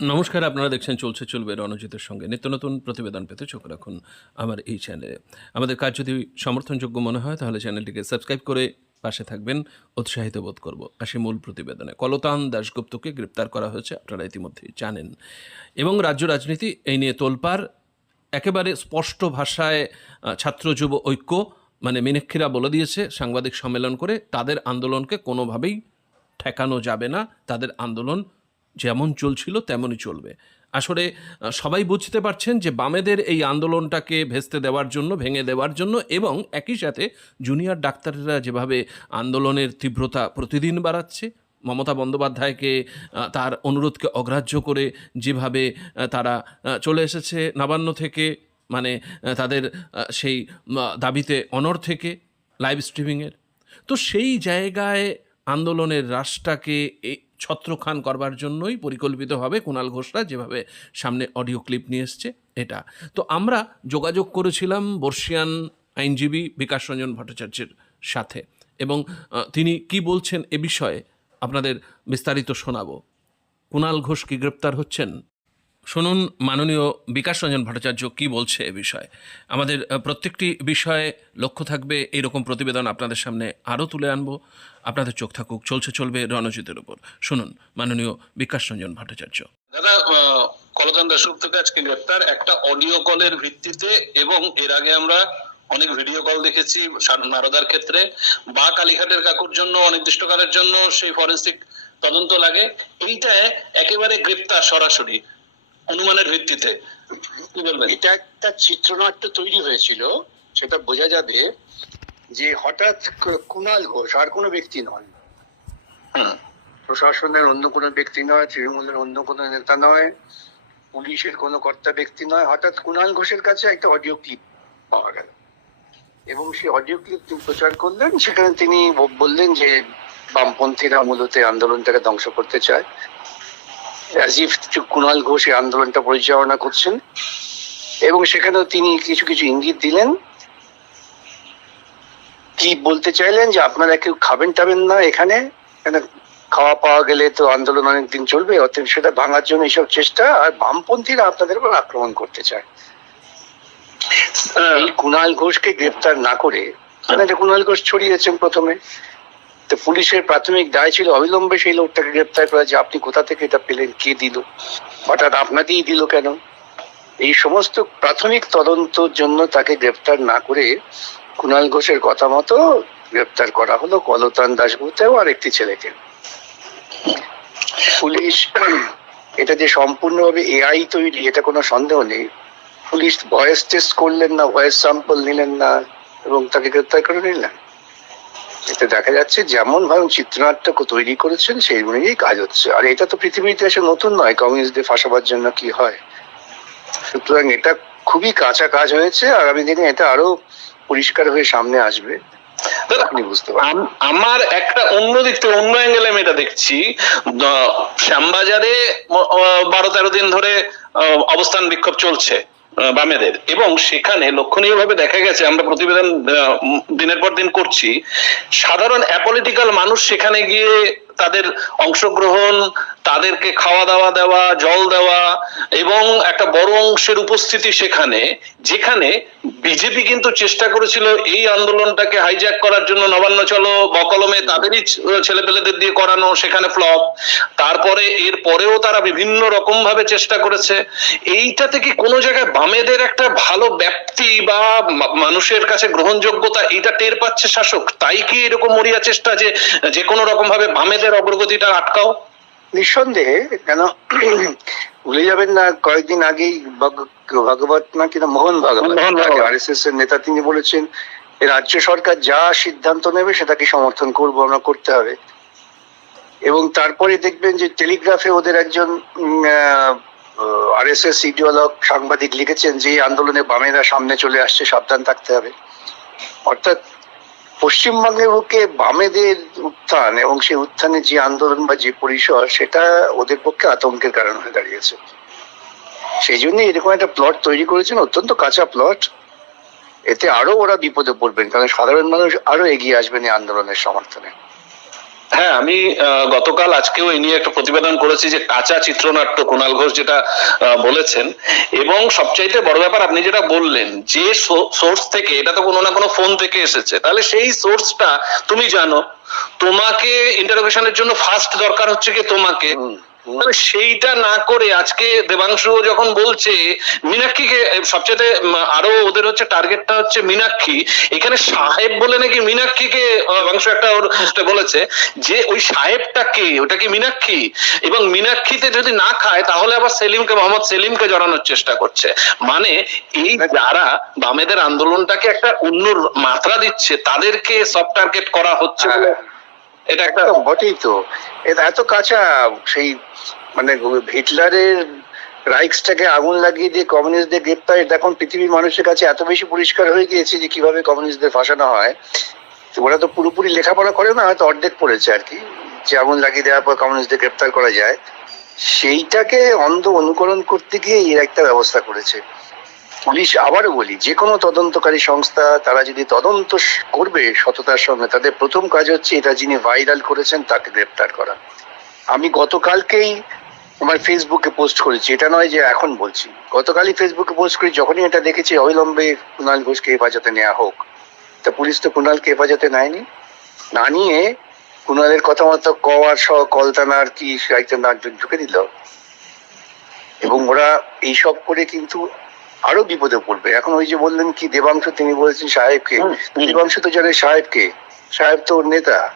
নমস্কার, আপনারা দেখছেন চলছে চলবে রণজিতের সঙ্গে। নিত্য নতুন প্রতিবেদন পেতে চোখ রাখুন আমার এই চ্যানেলে। আমাদের কাজ যদি সমর্থনযোগ্য মনে হয়, তাহলে চ্যানেলটিকে সাবস্ক্রাইব করে পাশে থাকবেন, উৎসাহিত বোধ করব। আসি মূল প্রতিবেদনে। কলতান দাশগুপ্তকে গ্রেপ্তার করা হয়েছে, আপনারা ইতিমধ্যেই জানেন। এবং রাজ্য রাজনীতি এই নিয়ে তোলপাড়, একেবারে স্পষ্ট ভাষায় ছাত্র যুব ঐক্য মানে মিনেক্ষীরা বলে দিয়েছে, সাংবাদিক সম্মেলন করে তাদের আন্দোলনকে কোনোভাবেই ঠেকানো যাবে না। তাদের আন্দোলন যেমন চলছিল, তেমনই চলবে। আসলে সবাই বুঝতে পারছেন যে বামেদের এই আন্দোলনটাকে ভেস্তে দেওয়ার জন্য, ভেঙে দেওয়ার জন্য এবং একই সাথে জুনিয়র ডাক্তাররা যেভাবে আন্দোলনের তীব্রতা প্রতিদিন বাড়াচ্ছে, মমতা বন্দ্যোপাধ্যায়কে তার অনুরোধকে অগ্রাহ্য করে যেভাবে তারা চলে এসেছে নবান্ন থেকে মানে তাদের সেই দাবিতে অনর থেকে লাইভ স্ট্রিমিংয়ের তো সেই জায়গায় আন্দোলনের রাশটাকে ছত্রখান করবার জন্যই পরিকল্পিতভাবে কুণাল ঘোষরা যেভাবে সামনে অডিও ক্লিপ নিয়ে এসছে, এটা। তো আমরা যোগাযোগ করেছিলাম বর্ষিয়ান আইনজীবী বিকাশ রঞ্জন ভট্টাচার্যের সাথে এবং তিনি কি বলছেন এ বিষয়ে আপনাদের বিস্তারিত শোনাব। কুণাল ঘোষ কি গ্রেপ্তার হচ্ছেন? শুনুন মাননীয় বিকাশ রঞ্জন ভট্টাচার্য কি বলছে এ বিষয়ে। আমাদের প্রত্যেকটি বিষয়ে লক্ষ্য থাকবে এরকম প্রতিবেদন আপনাদের সামনে আরও তুলে আনব। আপনাদের চোখ থাকুক চলছে চলবে রণজিতের উপর। শুনুন মাননীয় বিকাশ রঞ্জন ভট্টাচার্য। দাদা আহ, কলকাতা দাসগুপ্তকে আজকে গ্রেপ্তার একটা অডিও কলের ভিত্তিতে এবং এর আগে আমরা অনেক ভিডিও কল দেখেছি নারদার ক্ষেত্রে। বা কালীঘাটের কাকুর জন্য অনির্দিষ্টকালের জন্য সেই ফরেন্সিক তদন্ত লাগে। এইটায় একেবারে গ্রেপ্তার সরাসরি। অনুমানের ভিত্তিতে। কি বলবেন? এটা একটা চিত্রনাট্য তৈরি হয়েছিল সেটা বোঝা যাবে যে হঠাৎ কুণাল ঘোষ আর কোনো ব্যক্তি নন। হুম। প্রশাসনের অন্য কোনো ব্যক্তি নয় তৃণমূলের অন্য কোনো নেতা নয় পুলিশের কোনো কর্তা ব্যক্তি নয় হঠাৎ কুণাল ঘোষের কাছে একটা অডিও ক্লিপ পাওয়া গেল। এবং সেই অডিও ক্লিপ তিনি প্রচার করলেন সেখানে তিনি বললেন যে বামপন্থীরা মূলত এই আন্দোলনটাকে ধ্বংস করতে চায়। অ্যাজ ইফ কুণাল ঘোষ এই আন্দোলনটা পরিচালনা করছেন। এবং সেখানেও তিনি কিছু কিছু ইঙ্গিত দিলেন। কি বলতে চাইলেন যে আপনারা কেউ খাবেন টাবেন না এখানে? খাওয়া পাওয়া গেলে তো আন্দোলন অনেকদিন চলবে? অতএব সেটা ভাঙার জন্য এইসব চেষ্টা আর বামপন্থীরা আপনাদের উপর আক্রমণ করতে চায়। এই কুণাল ঘোষকে গ্রেপ্তার না করে কুণাল ঘোষ ছড়িয়েছেন প্রথমে? তো পুলিশের প্রাথমিক দায় ছিল অবিলম্বে সেই লোকটাকে গ্রেপ্তার করা যে আপনি কোথা থেকে এটা পেলেন, কে দিল, হঠাৎ আপনাকেই দিল কেন? এই সমস্ত প্রাথমিক তদন্তর জন্য তাকে গ্রেপ্তার না করে কুণাল ঘোষের কথা মতো গ্রেপ্তার করা হলো কলতান দাশগুপ্তেও আর একটি ছেলেকে। পুলিশ এটা যে সম্পূর্ণভাবে এআই তৈরি, এটা কোনো সন্দেহ নেই। পুলিশ ভয়েস টেস্ট করলেন না, ভয়েস স্যাম্পল নিলেন না এবং তাকে গ্রেপ্তার করে নিলেন। এতে দেখা যাচ্ছে যেমন ভাবে চিত্রনাট্য তৈরি করেছেন সেই অনুযায়ী কাজ হচ্ছে। আর এটা তো পৃথিবীর ইতিহাসে নতুন নয় কমিউনিস্টদের ফাঁসাবার জন্য কি হয়? সুতরাং এটা খুবই কাঁচা কাজ হয়েছে আগামী দিনে এটা আরও পরিষ্কার হয়ে সামনে আসবে। দাদা আপনি বুঝতে পারবেন আম- আমার একটা অন্য দিক থেকে অন্য অ্যাঙ্গেলে আমি এটা দেখছি। শ্যামবাজারে বারো তেরো দিন ধরে অবস্থান বিক্ষোভ চলছে। বামেদের। এবং সেখানে লক্ষণীয় ভাবে দেখা গেছে, আমরা প্রতিবেদন দিনের পর দিন করছি, সাধারণ অ্যাপলিটিক্যাল মানুষ সেখানে গিয়ে তাদের অংশগ্রহণ, তাদেরকে খাওয়া দাওয়া দেওয়া, জল দেওয়া এবং একটা বড় অংশের উপস্থিতি সেখানে, যেখানে বিজেপি কিন্তু চেষ্টা করেছিল এই আন্দোলনটাকে হাইজ্যাক করার জন্য নবান্ন চলো, বকলমে তাদেরই ছেলেপেলেদের দিয়ে করানো সেখানে ফ্লপ তারপরে এর পরেও তারা বিভিন্ন রকম ভাবে চেষ্টা করেছে। এইটা থেকে কোনো জায়গায় বামেদের একটা ভালো ব্যাপ্তি বা মানুষের কাছে গ্রহণযোগ্যতা এটা টের পাচ্ছে শাসক। তাই কি এরকম মরিয়া চেষ্টা যে যে কোনো রকম ভাবে বামেদের অগ্রগতিটা আটকাও। নিঃসন্দেহে কেন ভুলে যাবেন না কয়েকদিন আগেই ভগ- ভগবত না কিনা মোহন ভাগবত আর এস এস এর নেতা তিনি বলেছেন রাজ্য সরকার যা সিদ্ধান্ত নেবে সেটাকে সমর্থন করব আমরা করতে হবে। এবং তারপরে দেখবেন যে টেলিগ্রাফে ওদের একজন আর এস এস ইডিওলগ সাংবাদিক লিখেছেন যে আন্দোলনে বামেরা সামনে চলে আসছে সাবধান থাকতে হবে। অর্থাৎ পশ্চিমবঙ্গের পক্ষে বামেদের উত্থান এবং সেই উত্থানের যে আন্দোলন বা যে পরিসর, সেটা ওদের পক্ষে আতঙ্কের কারণ হয়ে দাঁড়িয়েছে। সেই জন্য এরকম একটা প্লট তৈরি করেছেন, অত্যন্ত কাঁচা প্লট এতে আরও ওরা বিপদে পড়বেন, কারণ সাধারণ মানুষ আরও এগিয়ে আসবেন এই আন্দোলনের সমর্থনে। হ্যাঁ আমি গতকাল আজকেও এই নিয়ে একটা প্রতিবেদন করেছি যে কাঁচা চিত্রনাট্য কুণাল ঘোষ যেটা বলেছেন। এবং সবচাইতে বড় ব্যাপার, আপনি যেটা বললেন যে সোর্স থেকে, এটা তো কোনো না কোনো ফোন থেকে এসেছে। তাহলে সেই সোর্সটা তুমি জানো, তোমাকে ইন্টারোগেশনের জন্য ফার্স্ট দরকার হচ্ছে কি তোমাকে। হুম। সেইটা না করে আজকে দেবাংশু যখন বলছে, মীনাক্ষীকে সবচেয়ে আরও ওদের হচ্ছে টার্গেটটা হচ্ছে মীনাক্ষী। এখানে সাহেব বলে নাকি মীনাক্ষীকে একটা ওর বলেছে যে ওই সাহেবটা কে? ওটা কি মীনাক্ষী? এবং মীনাক্ষীতে যদি না খায়, তাহলে আবার সেলিমকে, মোহাম্মদ সেলিমকে জড়ানোর চেষ্টা করছে। মানে এই যারা বামেদের আন্দোলনটাকে একটা অন্য মাত্রা দিচ্ছে, তাদেরকে সব টার্গেট করা হচ্ছে এটা একটা একদম বটেই তো। এটা এত কাঁচা সেই মানে হিটলারের রাইক্সটাকে আগুন লাগিয়ে দিয়ে কমিউনিস্টদের গ্রেপ্তার এটা এখন পৃথিবীর মানুষের কাছে এত বেশি পরিষ্কার হয়ে গিয়েছে যে কীভাবে কমিউনিস্টদের ফাঁসানো হয়। ওরা তো পুরোপুরি লেখাপড়া করে না হয়তো অর্ধেক পড়েছে আর কি। যে আগুন লাগিয়ে দেওয়ার পর কমিউনিস্টদের গ্রেপ্তার করা যায়। সেইটাকে অন্ধ অনুকরণ করতে গিয়ে এর একটা ব্যবস্থা করেছে। পুলিশ আবারও বলি, যে কোনো তদন্তকারী সংস্থা, তারা যদি তদন্ত করবে সততার সঙ্গে, তাদের প্রথম কাজ হচ্ছে এটা যিনি ভাইরাল করেছেন, তাকে গ্রেপ্তার করা। আমি গতকালকেই আমার ফেসবুকে পোস্ট করেছি, এটা নয় যে এখন বলছি। গতকালই ফেসবুকে পোস্ট করি, যখনই এটা দেখেছি, অবিলম্বে কুণাল ঘোষকে হেফাজতে নেওয়া হোক। তা পুলিশ তো কুণালকে হেফাজতে নেয়নি। না নিয়ে কুণালের কথা মতো ক আর কলতানার কি গাড়িতে না ঢুকে দিল। এবং ওরা এইসব করে কিন্তু আরও বিপদে পড়বে। এখন ওই যে বললেন কি দেবাংশ তিনি বলেছেন সাহেবকে। দেবাংশ তো জানে সাহেবকে। সাহেব তো ওর নেতা।